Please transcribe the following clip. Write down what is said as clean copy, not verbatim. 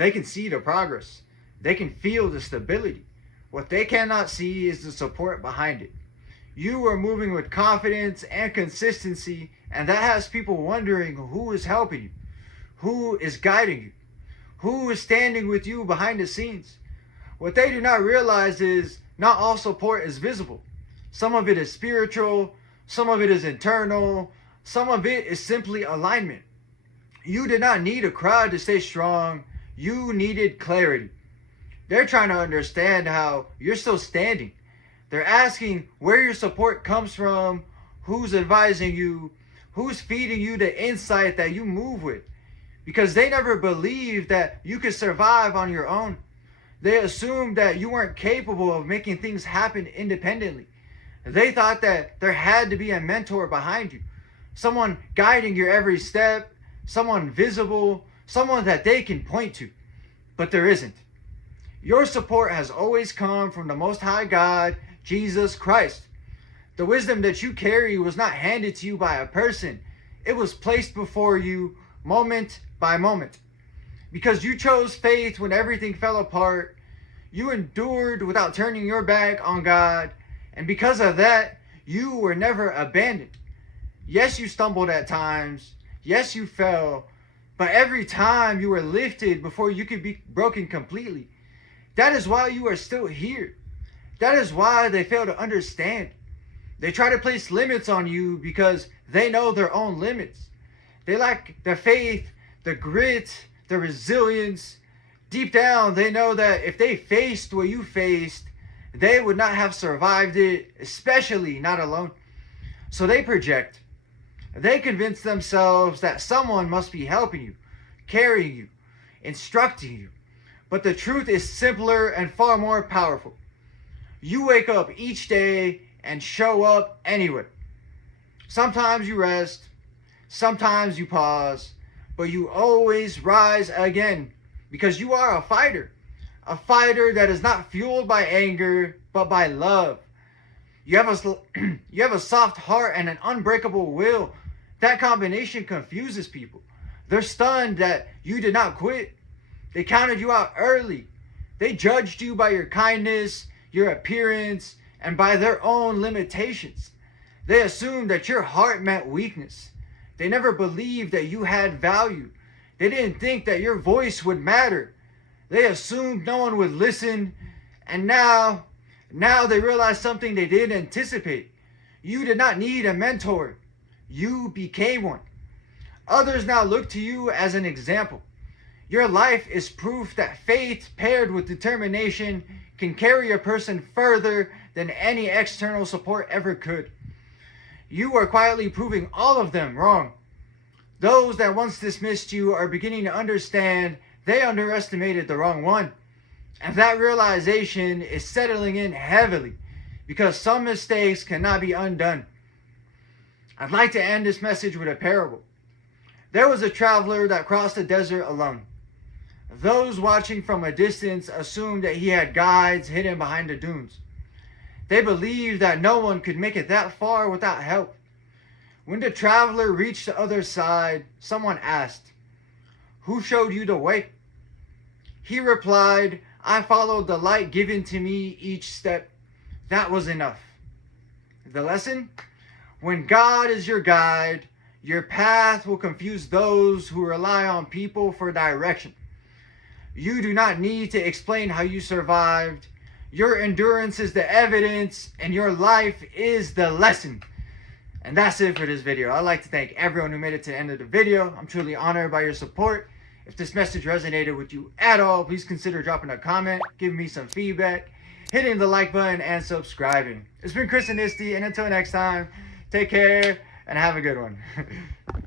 They can see the progress. They can feel the stability. What they cannot see is the support behind it. You are moving with confidence and consistency, and that has people wondering who is helping you, who is guiding you, who is standing with you behind the scenes. What they do not realize is not all support is visible. Some of it is spiritual, some of it is internal, some of it is simply alignment. You did not need a crowd to stay strong. You needed clarity. They're trying to understand how you're still standing. They're asking where your support comes from, who's advising you, who's feeding you the insight that you move with. Because they never believed that you could survive on your own. They assumed that you weren't capable of making things happen independently. They thought that there had to be a mentor behind you, someone guiding your every step, someone visible, someone that they can point to. But there isn't. Your support has always come from the Most High God, Jesus Christ. The wisdom that you carry was not handed to you by a person. It was placed before you moment by moment. Because you chose faith when everything fell apart. You endured without turning your back on God. And because of that, you were never abandoned. Yes, you stumbled at times. Yes, you fell. But every time you were lifted before you could be broken completely. That is why you are still here. That is why they fail to understand. They try to place limits on you because they know their own limits. They lack the faith, the grit, the resilience. Deep down, they know that if they faced what you faced, they would not have survived it, especially not alone. So they project. They convince themselves that someone must be helping you, carrying you, instructing you. But the truth is simpler and far more powerful. You wake up each day and show up anyway. Sometimes you rest, sometimes you pause, but you always rise again because you are a fighter that is not fueled by anger but by love. You have a soft heart and an unbreakable will. That combination confuses people. They're stunned that you did not quit. They counted you out early. They judged you by your kindness, your appearance, and by their own limitations. They assumed that your heart meant weakness. They never believed that you had value. They didn't think that your voice would matter. They assumed no one would listen. And now they realize something they didn't anticipate. You did not need a mentor. You became one. Others now look to you as an example. Your life is proof that faith paired with determination can carry a person further than any external support ever could. You are quietly proving all of them wrong. Those that once dismissed you are beginning to understand they underestimated the wrong one. And that realization is settling in heavily because some mistakes cannot be undone. I'd like to end this message with a parable. There was a traveler that crossed the desert alone. Those watching from a distance assumed that he had guides hidden behind the dunes. They believed that no one could make it that far without help. When the traveler reached the other side, someone asked, "Who showed you the way?" He replied, "I followed the light given to me each step. That was enough." The lesson? When God is your guide, your path will confuse those who rely on people for direction. You do not need to explain how you survived. Your endurance is the evidence, and your life is the lesson. And that's it for this video. I'd like to thank everyone who made it to the end of the video. I'm truly honored by your support. If this message resonated with you at all, please consider dropping a comment, giving me some feedback, hitting the like button, and subscribing. It's been ChrisAnesti, and until next time, take care and have a good one.